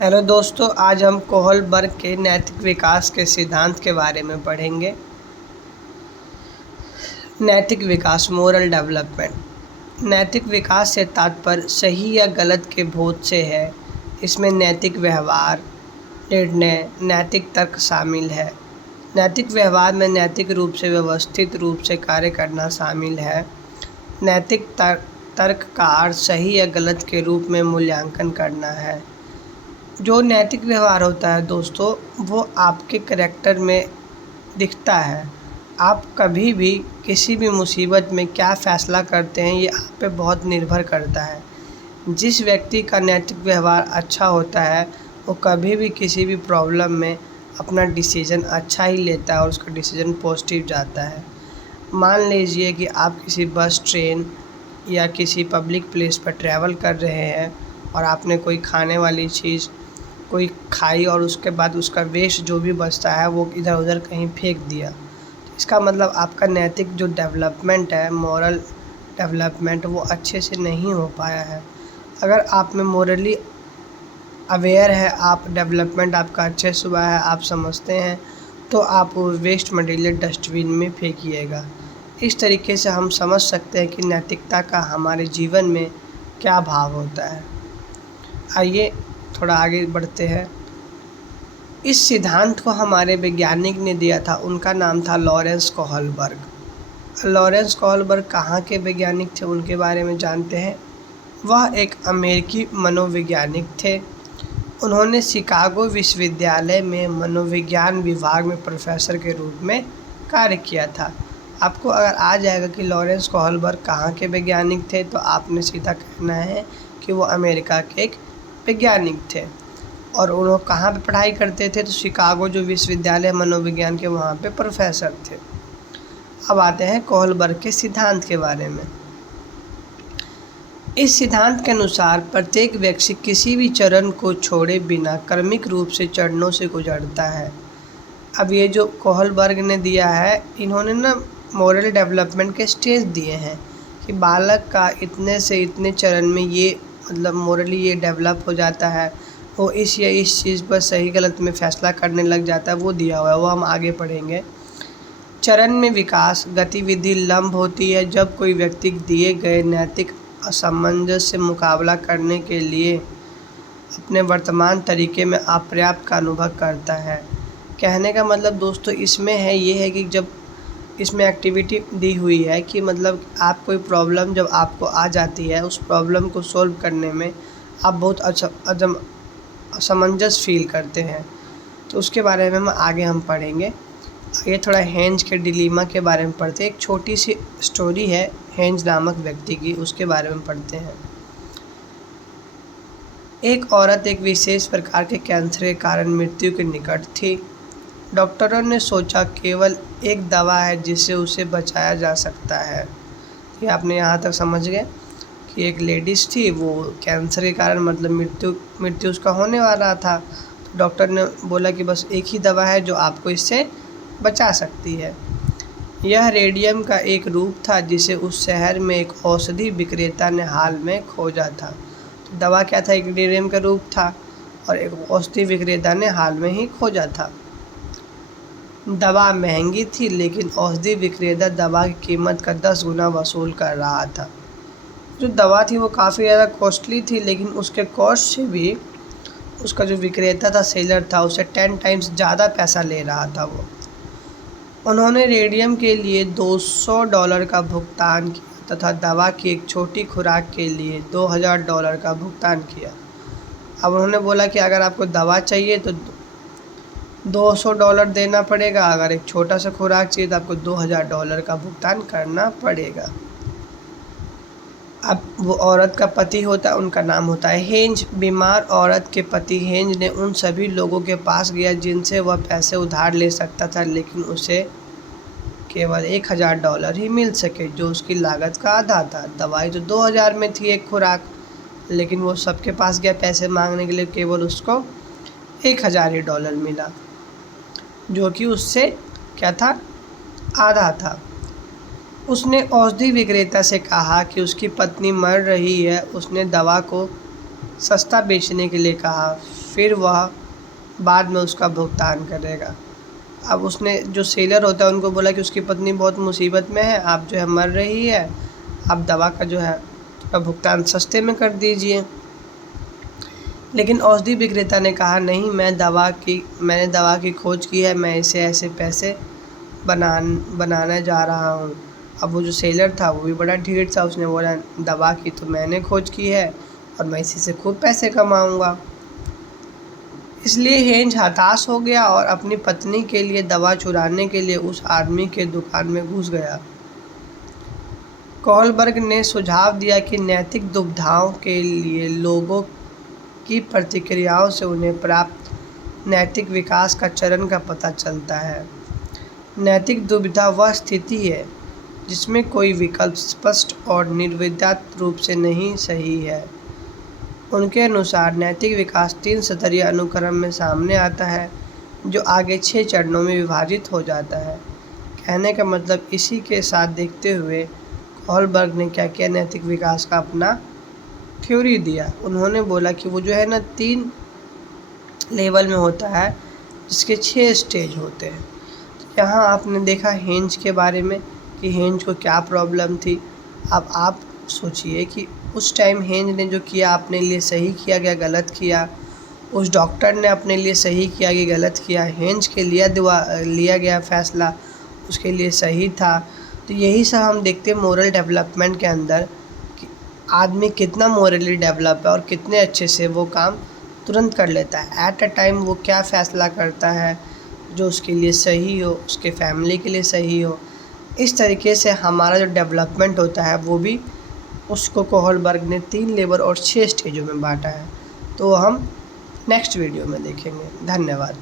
Hello दोस्तों, आज हम कोहलबर्ग के नैतिक विकास के सिद्धांत के बारे में पढ़ेंगे। नैतिक विकास, मोरल डेवलपमेंट। नैतिक विकास से तात्पर्य सही या गलत के बोध से है। इसमें नैतिक व्यवहार, निर्णय, नैतिक तर्क शामिल है। नैतिक व्यवहार में नैतिक रूप से व्यवस्थित रूप से कार्य करना शामिल है। नैतिक तर्क का अर्थ सही या गलत के रूप में मूल्यांकन करना है। जो नैतिक व्यवहार होता है दोस्तों, वो आपके करैक्टर में दिखता है। आप कभी भी किसी भी मुसीबत में क्या फ़ैसला करते हैं, ये आप पे बहुत निर्भर करता है। जिस व्यक्ति का नैतिक व्यवहार अच्छा होता है, वो कभी भी किसी भी प्रॉब्लम में अपना डिसीज़न अच्छा ही लेता है और उसका डिसीज़न पॉजिटिव जाता है। मान लीजिए कि आप किसी बस, ट्रेन या किसी पब्लिक प्लेस पर ट्रैवल कर रहे हैं और आपने कोई खाने वाली चीज़ कोई खाई और उसके बाद उसका वेस्ट जो भी बचता है वो इधर उधर कहीं फेंक दिया। तो इसका मतलब आपका नैतिक जो डेवलपमेंट है, मोरल डेवलपमेंट, वो अच्छे से नहीं हो पाया है। अगर आप में मोरली अवेयर है, आप डेवलपमेंट आपका अच्छे से हुआ है, आप समझते हैं, तो आप वो वेस्ट मटेरियल डस्टबिन में फेंकिएगा। इस तरीके से हम समझ सकते हैं कि नैतिकता का हमारे जीवन में क्या भाव होता है। आइए थोड़ा आगे बढ़ते हैं। इस सिद्धांत को हमारे वैज्ञानिक ने दिया था, उनका नाम था लॉरेंस कोहलबर्ग। लॉरेंस कोहलबर्ग कहाँ के वैज्ञानिक थे, उनके बारे में जानते हैं। वह एक अमेरिकी मनोवैज्ञानिक थे। उन्होंने शिकागो विश्वविद्यालय में मनोविज्ञान विभाग में प्रोफेसर के रूप में कार्य किया था। आपको अगर आ जाएगा कि लॉरेंस कोहलबर्ग कहाँ के वैज्ञानिक थे, तो आपने सीधा कहना है कि वो अमेरिका के एक वैज्ञानिक थे। और उन्होंने कहाँ पे पढ़ाई करते थे, तो शिकागो जो विश्वविद्यालय मनोविज्ञान के, वहाँ पे प्रोफेसर थे। अब आते हैं कोहलबर्ग के सिद्धांत के बारे में। इस सिद्धांत के अनुसार प्रत्येक व्यक्ति किसी भी चरण को छोड़े बिना क्रमिक रूप से चरणों से गुजरता है। अब ये जो कोहलबर्ग ने दिया है, इन्होंने ना मोरल डेवलपमेंट के स्टेज दिए हैं कि बालक का इतने से इतने चरण में ये मतलब मोरली ये डेवलप हो जाता है, वो इस या इस चीज़ पर सही गलत में फ़ैसला करने लग जाता है, वो दिया हुआ है, वो हम आगे पढ़ेंगे। चरण में विकास गतिविधि लंब होती है जब कोई व्यक्ति दिए गए नैतिक असमंजस से मुकाबला करने के लिए अपने वर्तमान तरीके में अपर्याप्त का अनुभव करता है। कहने का मतलब दोस्तों इसमें है ये है कि जब इसमें एक्टिविटी दी हुई है कि मतलब आप कोई प्रॉब्लम जब आपको आ जाती है, उस प्रॉब्लम को सॉल्व करने में आप बहुत असमंजस फील करते हैं, तो उसके बारे में आगे हम पढ़ेंगे। ये थोड़ा हेंज के डिलीमा के बारे में पढ़ते हैं। एक छोटी सी स्टोरी है हेंज नामक व्यक्ति की, उसके बारे में पढ़ते हैं। एक औरत एक विशेष प्रकार के कैंसर के कारण मृत्यु के निकट थी। डॉक्टरों ने सोचा केवल एक दवा है जिससे उसे बचाया जा सकता है। ये आपने यहाँ तक समझ गए कि एक लेडीज़ थी, वो कैंसर के कारण मतलब मृत्यु उसका होने वाला था। तो डॉक्टर ने बोला कि बस एक ही दवा है जो आपको इससे बचा सकती है। यह रेडियम का एक रूप था जिसे उस शहर में एक औषधि विक्रेता ने हाल में खोजा था। तो दवा क्या था? एक रेडियम का रूप था और एक औषधि विक्रेता ने हाल में ही खोजा था। दवा महंगी थी, लेकिन औषधि विक्रेता दवा की कीमत का 10 गुना वसूल कर रहा था। जो दवा थी वो काफ़ी ज़्यादा कॉस्टली थी, लेकिन उसके कॉस्ट से भी उसका जो विक्रेता था, सेलर था, उससे 10 टाइम्स ज़्यादा पैसा ले रहा था वो। उन्होंने रेडियम के लिए $200 का भुगतान किया तथा दवा की एक छोटी खुराक के लिए $2000 का भुगतान किया। अब उन्होंने बोला कि अगर आपको दवा चाहिए तो $200 देना पड़ेगा, अगर एक छोटा सा खुराक चाहिए तो आपको $2000 का भुगतान करना पड़ेगा। अब वो औरत का पति होता है, उनका नाम होता है हेंज। बीमार औरत के पति हेंज ने उन सभी लोगों के पास गया जिनसे वह पैसे उधार ले सकता था, लेकिन उसे केवल $1000 ही मिल सके, जो उसकी लागत का आधा था। दवाई तो 2000 में थी एक खुराक, लेकिन वो सबके पास गया पैसे मांगने के लिए, केवल उसको $1000 ही मिला, जो कि उससे क्या था? आधा था। उसने औषधि विक्रेता से कहा कि उसकी पत्नी मर रही है। उसने दवा को सस्ता बेचने के लिए कहा। फिर वह बाद में उसका भुगतान करेगा। अब उसने जो सेलर होता है उनको बोला कि उसकी पत्नी बहुत मुसीबत में है, आप जो है मर रही है, आप दवा का जो है उसका भुगतान सस्ते में कर दीजिए। लेकिन औषधि विक्रेता ने कहा नहीं, मैंने दवा की खोज की है, मैं इसे ऐसे पैसे बनाने जा रहा हूँ। अब वो जो सेलर था वो भी बड़ा ढीठ था, उसने बोला दवा की तो मैंने खोज की है और मैं इसी से खूब पैसे कमाऊँगा। इसलिए हेंज हताश हो गया और अपनी पत्नी के लिए दवा चुराने के लिए उस आदमी के दुकान में घुस गया। कोहलबर्ग ने सुझाव दिया कि नैतिक दुविधाओं के लिए लोगों की प्रतिक्रियाओं से उन्हें प्राप्त नैतिक विकास का चरण का पता चलता है। नैतिक दुविधा वह स्थिति है जिसमें कोई विकल्प स्पष्ट और निर्विवाद रूप से नहीं सही है। उनके अनुसार नैतिक विकास 3 स्तरीय अनुक्रम में सामने आता है, जो आगे 6 चरणों में विभाजित हो जाता है। कहने का मतलब इसी के साथ देखते हुए कोहलबर्ग ने क्या किया, नैतिक विकास का अपना थ्योरी दिया। उन्होंने बोला कि वो जो है ना 3 लेवल में होता है, जिसके 6 स्टेज होते हैं। यहाँ आपने देखा हेंज के बारे में कि हेंज को क्या प्रॉब्लम थी। अब आप सोचिए कि उस टाइम हेंज ने जो किया अपने लिए सही किया क्या गलत किया, उस डॉक्टर ने अपने लिए सही किया कि गलत किया, हेंज के लिया गया फैसला उसके लिए सही था। तो यही सब हम देखते हैं मोरल डेवलपमेंट के अंदर कि आदमी कितना मोरली डेवलप है और कितने अच्छे से वो काम तुरंत कर लेता है। एट अ टाइम वो क्या फ़ैसला करता है जो उसके लिए सही हो, उसके फैमिली के लिए सही हो। इस तरीके से हमारा जो डेवलपमेंट होता है वो भी उसको कोहलबर्ग ने 3 लेवल और 6 स्टेजों में बांटा है। तो हम नेक्स्ट वीडियो में देखेंगे। धन्यवाद।